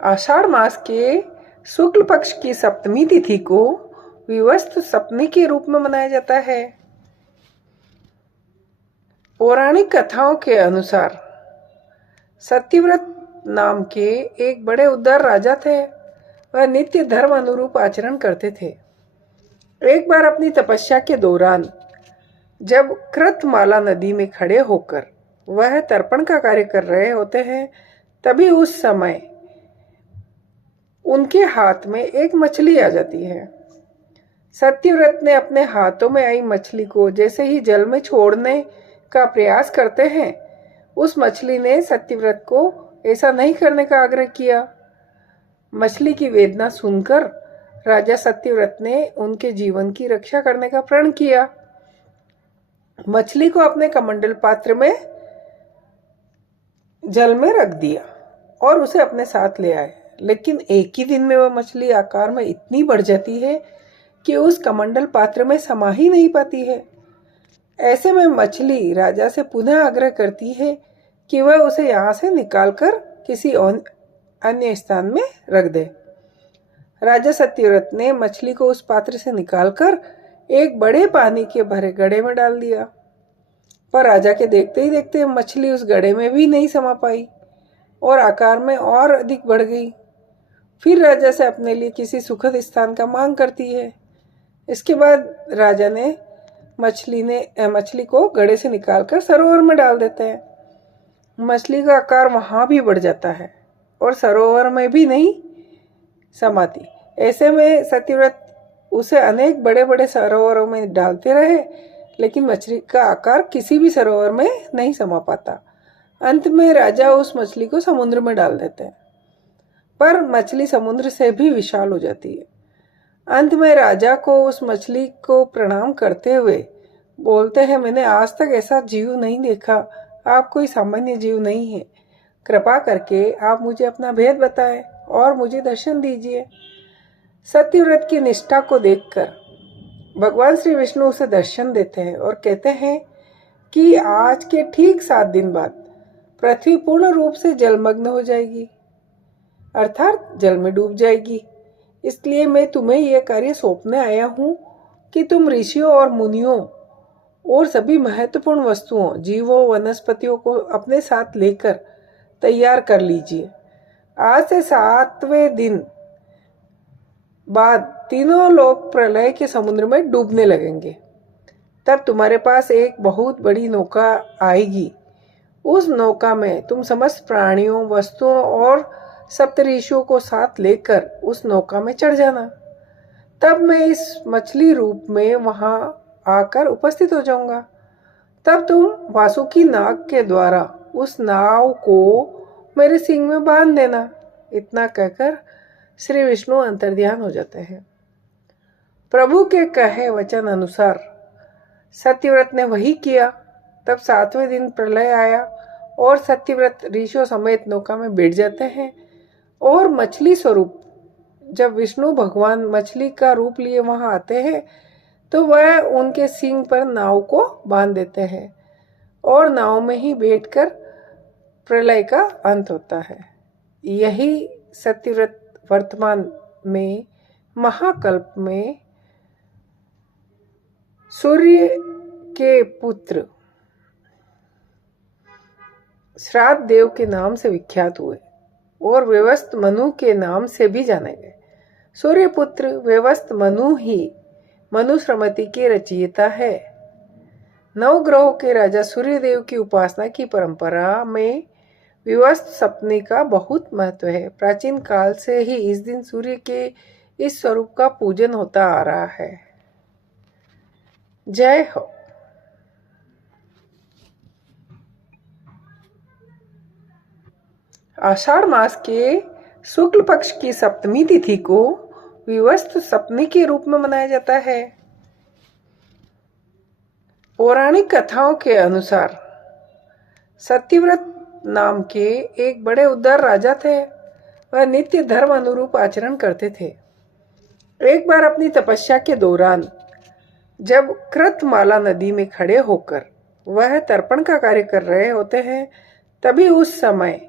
आषाढ़ मास के शुक्ल पक्ष की सप्तमी तिथि को विवस्त्र सप्तमी के रूप में मनाया जाता है। पौराणिक कथाओं के अनुसार सत्यव्रत नाम के एक बड़े उदार राजा थे। वह नित्य धर्म अनुरूप आचरण करते थे। एक बार अपनी तपस्या के दौरान जब कृतमाला नदी में खड़े होकर वह तर्पण का कार्य कर रहे होते हैं, तभी उस समय उनके हाथ में एक मछली आ जाती है। सत्यव्रत ने अपने हाथों में आई मछली को जैसे ही जल में छोड़ने का प्रयास करते हैं, उस मछली ने सत्यव्रत को ऐसा नहीं करने का आग्रह किया। मछली की वेदना सुनकर राजा सत्यव्रत ने उनके जीवन की रक्षा करने का प्रण किया। मछली को अपने कमंडल पात्र में जल में रख दिया और उसे अपने साथ ले आए। लेकिन एक ही दिन में वह मछली आकार में इतनी बढ़ जाती है कि उस कमंडल पात्र में समा ही नहीं पाती है। ऐसे में मछली राजा से पुनः आग्रह करती है कि वह उसे यहाँ से निकालकर किसी अन्य स्थान में रख दे। राजा सत्यव्रत ने मछली को उस पात्र से निकालकर एक बड़े पानी के भरे घड़े में डाल दिया, पर राजा के देखते ही देखते मछली उस घड़े में भी नहीं समा पाई और आकार में और अधिक बढ़ गई। फिर राजा से अपने लिए किसी सुखद स्थान का मांग करती है। इसके बाद राजा ने मछली को घड़े से निकालकर सरोवर में डाल देते हैं। मछली का आकार वहां भी बढ़ जाता है और सरोवर में भी नहीं समाती। ऐसे में सत्यव्रत उसे अनेक बड़े बड़े सरोवरों में डालते रहे, लेकिन मछली का आकार किसी भी सरोवर में नहीं समा पाता। अंत में राजा उस मछली को समुद्र में डाल देते हैं, पर मछली समुद्र से भी विशाल हो जाती है। अंत में राजा को उस मछली को प्रणाम करते हुए बोलते हैं, मैंने आज तक ऐसा जीव नहीं देखा। आप कोई सामान्य जीव नहीं है। कृपा करके आप मुझे अपना भेद बताएं और मुझे दर्शन दीजिए। सत्यव्रत की निष्ठा को देखकर भगवान श्री विष्णु उसे दर्शन देते हैं और कहते हैं कि आज के ठीक 7 दिन बाद पृथ्वी पूर्ण रूप से जलमग्न हो जाएगी, अर्थात जल में डूब जाएगी। इसलिए मैं तुम्हें यह कार्य सौंपने आया हूं कि तुम ऋषियों और मुनियों और सभी महत्वपूर्ण वस्तुओं, जीवों, वनस्पतियों को अपने साथ लेकर तैयार कर लीजिए। आज से 7वें दिन बाद तीनों लोग प्रलय के समुद्र में डूबने लगेंगे। तब तुम्हारे पास एक बहुत बड़ी नौका आएगी। उस नौका में तुम समस्त प्राणियों, वस्तुओं और सप्तऋषियों को साथ लेकर उस नौका में चढ़ जाना। तब मैं इस मछली रूप में वहां आकर उपस्थित हो जाऊंगा। तब तुम वासुकी नाग के द्वारा उस नाव को मेरे सींग में बांध देना। इतना कहकर श्री विष्णु अंतर्ध्यान हो जाते हैं। प्रभु के कहे वचन अनुसार सत्यव्रत ने वही किया। तब 7वें दिन प्रलय आया और सत्यव्रत ऋषियों समेत नौका में बैठ जाते हैं और मछली स्वरूप जब विष्णु भगवान मछली का रूप लिए वहां आते हैं, तो वह उनके सींग पर नाव को बांध देते हैं और नाव में ही बैठकर प्रलय का अंत होता है। यही सत्यव्रत वर्तमान में महाकल्प में सूर्य के पुत्र श्राद्ध देव के नाम से विख्यात हुए और व्यवस्थ मनु के नाम से भी जाने गए। सूर्यपुत्र व्यवस्थ मनु ही मनुस्मृति के रचयिता है। 9 ग्रहों के राजा सूर्यदेव की उपासना की परंपरा में विवस्त्र सप्तमी का बहुत महत्व है। प्राचीन काल से ही इस दिन सूर्य के इस स्वरूप का पूजन होता आ रहा है। जय हो। आषाढ़ मास के शुक्ल पक्ष की सप्तमी तिथि को विवस्त्र सप्तमी के रूप में मनाया जाता है। पौराणिक कथाओं के अनुसार सत्यव्रत नाम के एक बड़े उदार राजा थे। वह नित्य धर्म अनुरूप आचरण करते थे। एक बार अपनी तपस्या के दौरान जब कृतमाला नदी में खड़े होकर वह तर्पण का कार्य कर रहे होते हैं, तभी उस समय